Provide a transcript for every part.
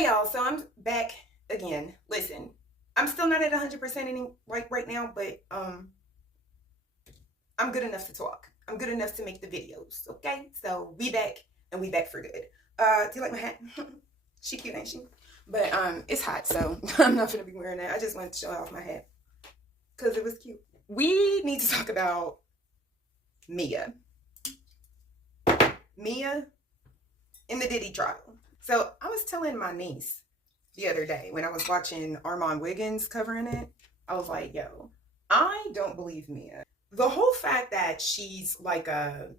Hey y'all, so I'm back again. Listen, I'm still not at 100% any right now, but I'm good enough to talk. I'm good enough to make the videos. Okay, so we back and we back for good. Do you like my hat? She cute, ain't she? But it's hot, so I'm not gonna be wearing that. I just wanted to show off my hat because it was cute. We need to talk about Mia. Mia in the Diddy trial. So I was telling my niece the other day when I was watching Armand Wiggins covering it, I was like, yo, I don't believe Mia. The whole fact that she's like a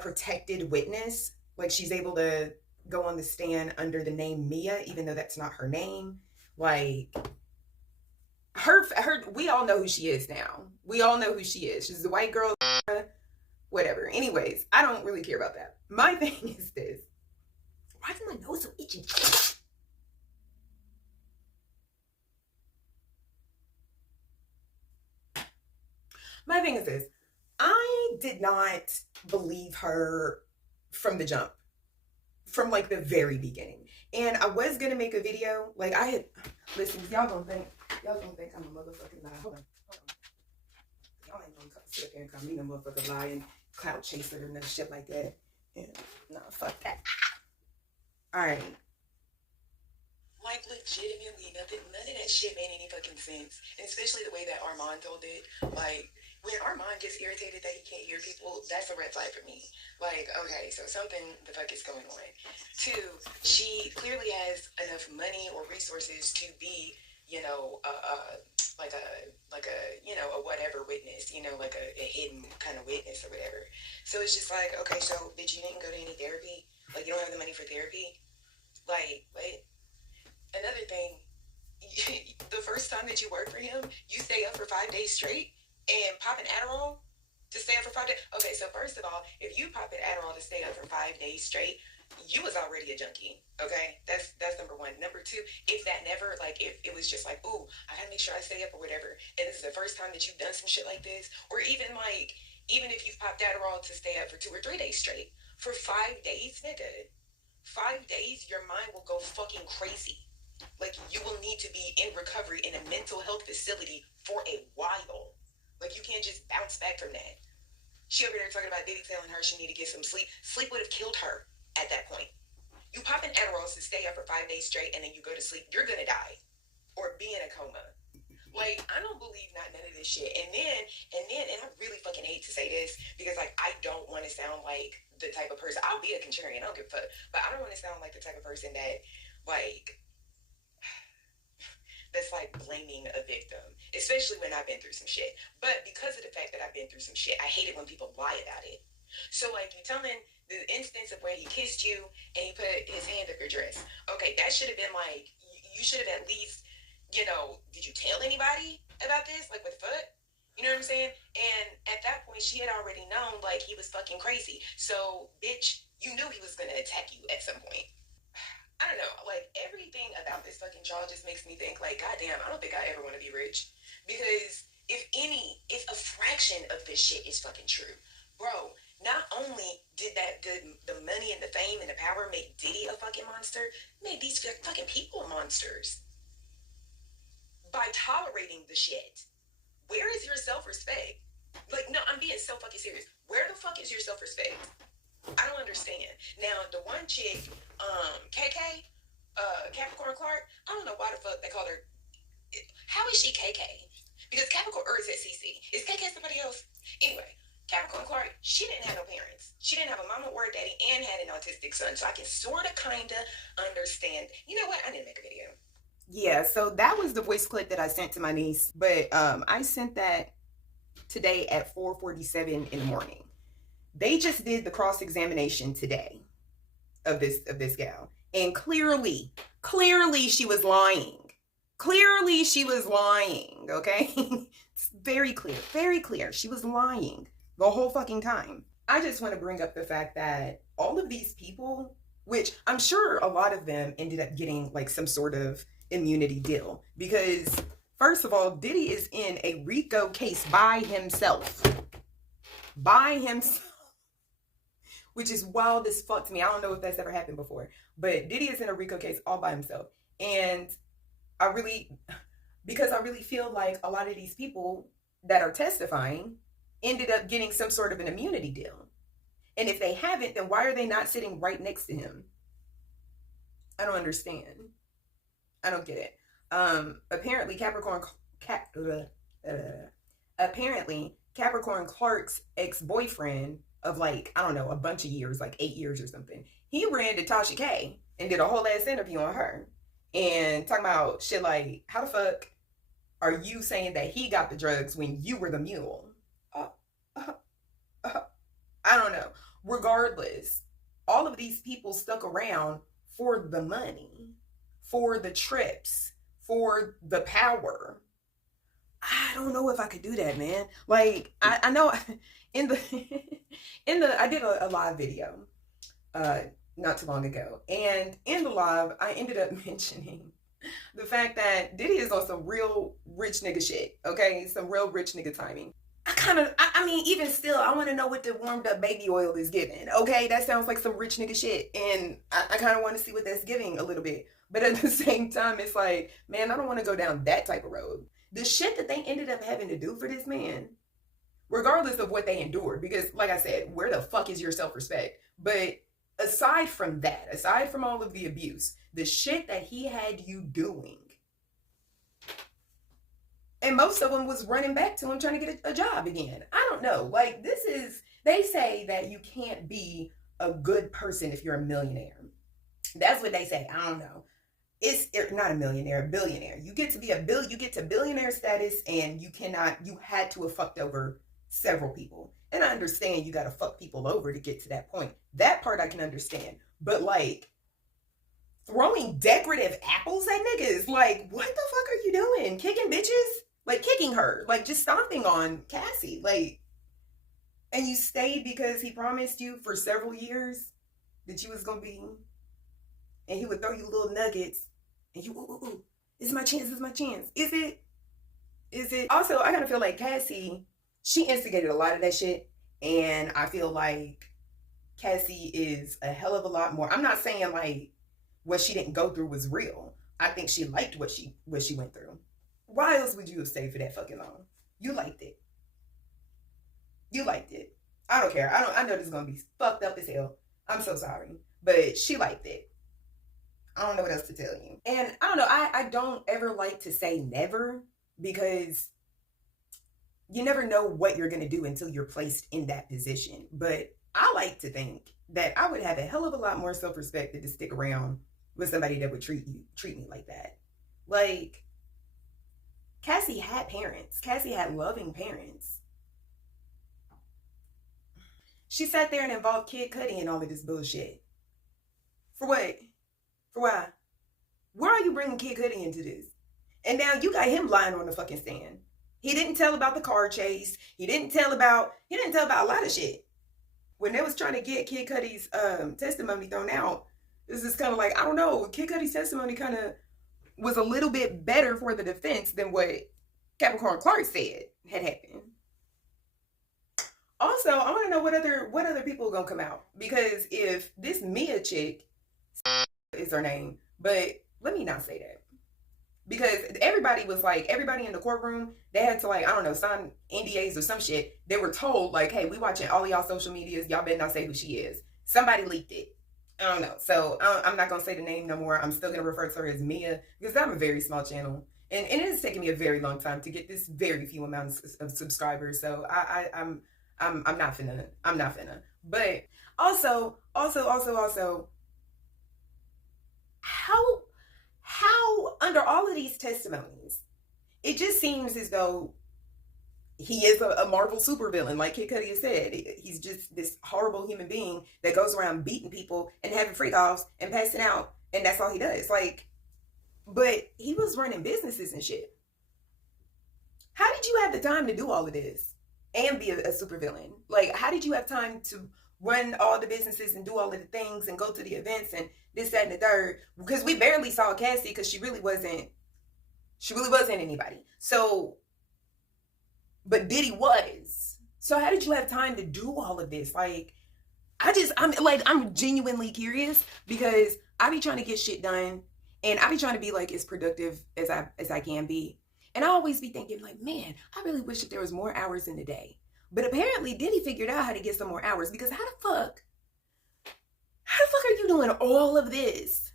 protected witness, like she's able to go on the stand under the name Mia, even though that's not her name, like her we all know who she is now. We all know who she is. She's the white girl, whatever. Anyways, I don't really care about that. My thing is this. Why is my nose so itchy? My thing is this. I did not believe her from the jump, from like the very beginning. And I was gonna make a video. Like I had, listen, y'all gonna think I'm a motherfucking lie. Hold on. Y'all ain't gonna sit up here and call me no motherfucking lie and clout chaser and shit like that. And no, fuck that. All right. Like, legitimately, none of that shit made any fucking sense. And especially the way that Armand told it. Like, when Armand gets irritated that he can't hear people, that's a red flag for me. Like, okay, so something the fuck is going on. Two, she clearly has enough money or resources to be, you know, like a you know, a whatever witness, you know, like a hidden kind of witness or whatever. So it's just like, okay, so bitch, you didn't go to any therapy? Like, you don't have the money for therapy? Like, wait. Another thing, the first time that you work for him, you stay up for 5 days straight and pop an Adderall to stay up for 5 days. Okay, so first of all, if you pop an Adderall to stay up for 5 days straight, you was already a junkie. Okay, that's number one. Number two, if that never, like, if it was just like, ooh, I gotta make sure I stay up or whatever, and this is the first time that you've done some shit like this, or even if you've popped Adderall to stay up for 2 or 3 days straight, for 5 days, nigga, 5 days, your mind will go fucking crazy. Like, you will need to be in recovery in a mental health facility for a while. Like, you can't just bounce back from that. She over there talking about Diddy telling her she need to get some sleep. Sleep would have killed her at that point. You pop an Adderall to stay up for 5 days straight and then you go to sleep, you're gonna die. Or be in a coma. Like, I don't believe none of this shit. And I really fucking hate to say this because, like, I don't want to sound like the type of person, I'll be a contrarian, I don't give a fuck, but I don't want to sound like the type of person that, like, that's like blaming a victim, especially when I've been through some shit. But because of the fact that I've been through some shit, I hate it when people lie about it. So, like, you telling the instance of when he kissed you and he put his hand up your dress. Okay, that should have been like, you should have at least, you know, did you tell anybody about this? Like, with foot? You know what I'm saying? And at that point, she had already known, like, he was fucking crazy. So, bitch, you knew he was gonna attack you at some point. I don't know, like, everything about this fucking trial just makes me think, like, goddamn, I don't think I ever want to be rich. Because if a fraction of this shit is fucking true, bro, not only did the money and the fame and the power make Diddy a fucking monster, made these fucking people monsters. By tolerating the shit. Where is your self-respect? Like, no, I'm being so fucking serious. Where the fuck is your self-respect? I don't understand. Now, the one chick, KK, Capricorn Clark, I don't know why the fuck they call her. How is she KK? Because Capricorn, or is it CC? Is KK somebody else? Anyway, Capricorn Clark, she didn't have no parents. She didn't have a mama or a daddy and had an autistic son. So I can sort of, kind of understand. You know what? I need to make a video. Yeah, so that was the voice clip that I sent to my niece. But I sent that today at 4:47 in the morning. They just did the cross-examination today of this gal. And clearly she was lying. Clearly she was lying, okay? It's very clear. She was lying the whole fucking time. I just want to bring up the fact that all of these people, which I'm sure a lot of them ended up getting like some sort of immunity deal. Because first of all, Diddy is in a RICO case by himself. Which is wild as fuck to me. I don't know if that's ever happened before. But Diddy is in a RICO case all by himself. And I really, because I really feel like a lot of these people that are testifying ended up getting some sort of an immunity deal. And if they haven't, then why are they not sitting right next to him? I don't understand. I don't get it. Apparently apparently Capricorn Clark's ex-boyfriend of like, I don't know, a bunch of years, like 8 years or something, he ran to Tasha K and did a whole ass interview on her and talking about shit like, how the fuck are you saying that he got the drugs when you were the mule? Uh, uh, I don't know. Regardless, all of these people stuck around for the money, for the trips, for the power. I don't know if I could do that, man. Like, I know in the I did a live video not too long ago, and in the live I ended up mentioning the fact that Diddy is on some real rich nigga shit, okay? Some real rich nigga timing. I mean, even still, I want to know what the warmed up baby oil is giving, okay? That sounds like some rich nigga shit, and I kind of want to see what that's giving a little bit. But at the same time, it's like, man, I don't want to go down that type of road. The shit that they ended up having to do for this man, regardless of what they endured, because like I said, where the fuck is your self-respect? But aside from that, aside from all of the abuse, the shit that he had you doing, and most of them was running back to him trying to get a job again. I don't know. Like, they say that you can't be a good person if you're a millionaire. That's what they say. I don't know. It's not a millionaire, a billionaire. You get to billionaire status, and you had to have fucked over several people. And I understand you got to fuck people over to get to that point. That part I can understand. But like, throwing decorative apples at niggas, like, what the fuck are you doing? Kicking bitches? Like, kicking her, like, just stomping on Cassie, like, and you stayed because he promised you for several years that you was gonna be, and he would throw you little nuggets, and you, ooh, this is my chance, Is it? Also, I kind of feel like Cassie, she instigated a lot of that shit, and I feel like Cassie is a hell of a lot more. I'm not saying like what she didn't go through was real. I think she liked what she went through. Why else would you have stayed for that fucking long? You liked it. I don't care. I know this is gonna be fucked up as hell. I'm so sorry. But she liked it. I don't know what else to tell you. And I don't know, I don't ever like to say never, because you never know what you're gonna do until you're placed in that position. But I like to think that I would have a hell of a lot more self-respect to stick around with somebody that would treat me like that. Like, Cassie had parents. Cassie had loving parents. She sat there and involved Kid Cudi in all of this bullshit. For what? For why? Where are you bringing Kid Cudi into this? And now you got him lying on the fucking stand. He didn't tell about the car chase. He didn't tell about a lot of shit. When they was trying to get Kid Cudi's testimony thrown out, this is kind of like, I don't know, Kid Cudi's testimony kind of was a little bit better for the defense than what Capricorn Clark said had happened. Also, I want to know what other people are gonna come out, because if this Mia chick is her name, but let me not say that, because everybody in the courtroom, they had to, like, I don't know, sign NDAs or some shit. They were told, like, hey, we watching all of y'all social medias, y'all better not say who she is. Somebody leaked it. I don't know. So I'm not going to say the name no more. I'm still going to refer to her as Mia, because I'm a very small channel. And it has taken me a very long time to get this very few amounts of subscribers. So I'm not finna. But also, how under all of these testimonies, it just seems as though he is a Marvel supervillain, like Kid Cudi has said. He's just this horrible human being that goes around beating people and having freak offs and passing out, and that's all he does. Like, but he was running businesses and shit. How did you have the time to do all of this and be a supervillain? Like, how did you have time to run all the businesses and do all of the things and go to the events and this, that, and the third? Because we barely saw Cassie, because she really wasn't anybody. So, but Diddy was. So how did you have time to do all of this? Like, I'm genuinely curious, because I be trying to get shit done, and I be trying to be like as productive as I can be. And I always be thinking like, man, I really wish that there was more hours in the day. But apparently Diddy figured out how to get some more hours, because how the fuck are you doing all of this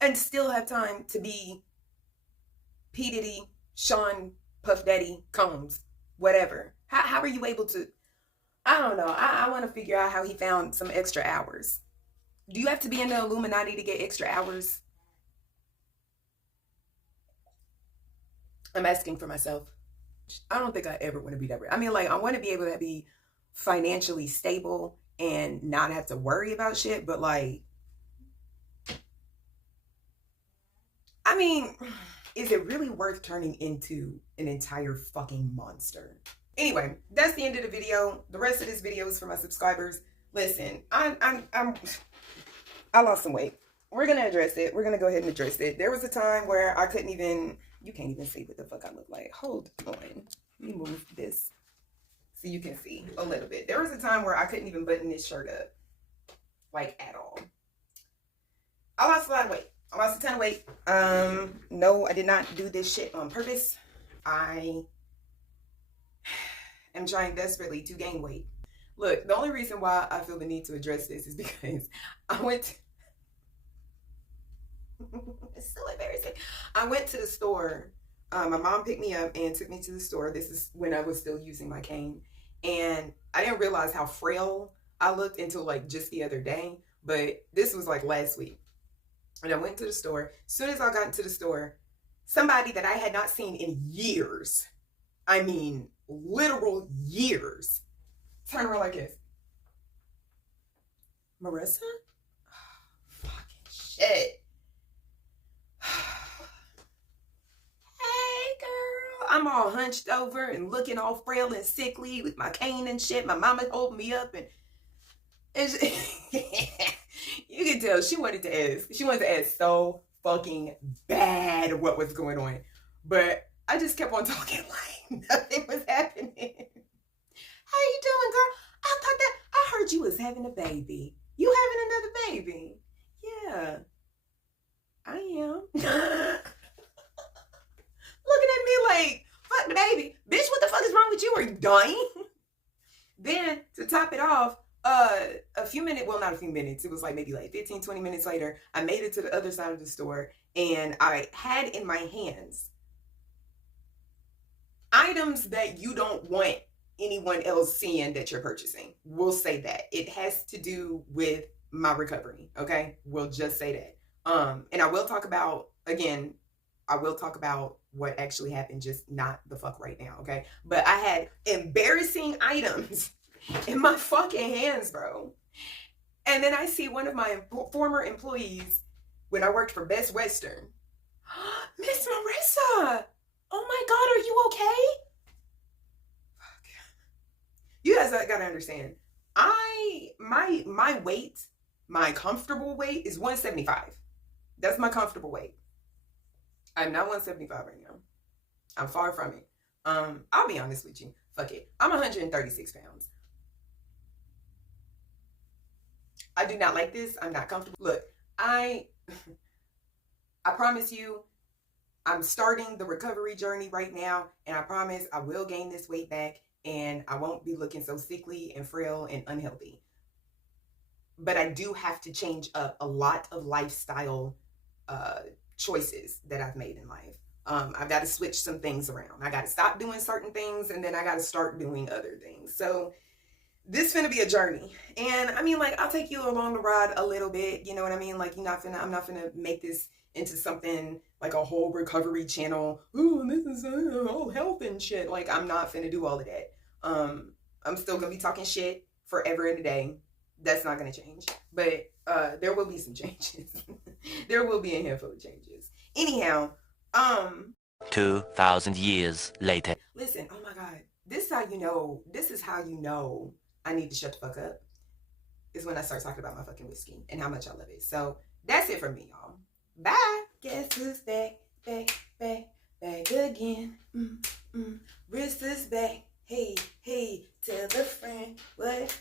and still have time to be P. Diddy, Sean, Puff Daddy, Combs, whatever? How are you able to? I don't know. I want to figure out how he found some extra hours. Do you have to be in the Illuminati to get extra hours? I'm asking for myself. I don't think I ever want to be that rich. I mean, like, I want to be able to be financially stable and not have to worry about shit, but like, I mean, is it really worth turning into an entire fucking monster? Anyway, that's the end of the video. The rest of this video is for my subscribers. Listen, I lost some weight. We're gonna address it. We're gonna go ahead and address it. There was a time where I couldn't even, you can't even see what the fuck I look like. Hold on. Let me move this so you can see a little bit. There was a time where I couldn't even button this shirt up, like, at all. I lost a lot of weight. I lost a ton of weight. No, I did not do this shit on purpose. I am trying desperately to gain weight. Look, the only reason why I feel the need to address this is because I went to, it's so embarrassing. I went to the store. My mom picked me up and took me to the store. This is when I was still using my cane. And I didn't realize how frail I looked until like just the other day. But this was like last week. And I went to the store. As soon as I got into the store, somebody that I had not seen in years, I mean, literal years, turned around like this. Marissa? Oh, fucking shit. Hey, girl. I'm all hunched over and looking all frail and sickly with my cane and shit. My mama holding me up, and it's you can tell she wanted to ask. She wanted to ask so fucking bad what was going on. But I just kept on talking like nothing was happening. How you doing, girl? I heard you was having a baby. You having another baby? Yeah, I am. Looking at me like, fuck the baby. Bitch, what the fuck is wrong with you? Are you dying? Then, to top it off, a few minutes, well, not a few minutes, it was like maybe like 15, 20 minutes later, I made it to the other side of the store, and I had in my hands items that you don't want anyone else seeing that you're purchasing. We'll say that. It has to do with my recovery, okay? We'll just say that. And I will talk about, again, what actually happened, just not the fuck right now, okay? But I had embarrassing items in my fucking hands, bro. And then I see one of my former employees when I worked for Best Western. Miss Marissa! Oh my God, are you okay? Fuck. You guys gotta understand. My weight, my comfortable weight is 175. That's my comfortable weight. I'm not 175 right now. I'm far from it. I'll be honest with you. Fuck it. I'm 136 pounds. I do not like this. I'm not comfortable. Look, I promise you, I'm starting the recovery journey right now, and I promise I will gain this weight back, and I won't be looking so sickly and frail and unhealthy. But I do have to change up a lot of lifestyle choices that I've made in life. I've got to switch some things around. I got to stop doing certain things, and then I got to start doing other things. So this finna be a journey. And I mean, like, I'll take you along the ride a little bit. You know what I mean? Like, I'm not finna make this into something like a whole recovery channel. Ooh, this is all health and shit. Like, I'm not finna do all of that. I'm still gonna be talking shit forever and a day. That's not gonna change. But there will be some changes. There will be a handful of changes. Anyhow, 2,000 years later. Listen, oh my God. This is how you know I need to shut the fuck up. Is when I start talking about my fucking whiskey and how much I love it. So that's it from me, y'all. Bye. Guess who's back again? Rissa's back. Hey, hey, tell a friend. What?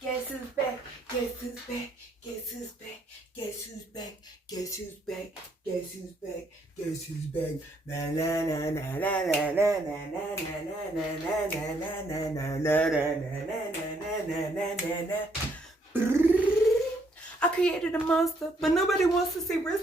Guess who's back? Guess who's back? Guess who's back? Guess who's back? Guess who's back? Guess who's back? Guess who's back? Na na na na na na na na na na na na na na na na na na. I created a monster, but nobody wants to see Marissa.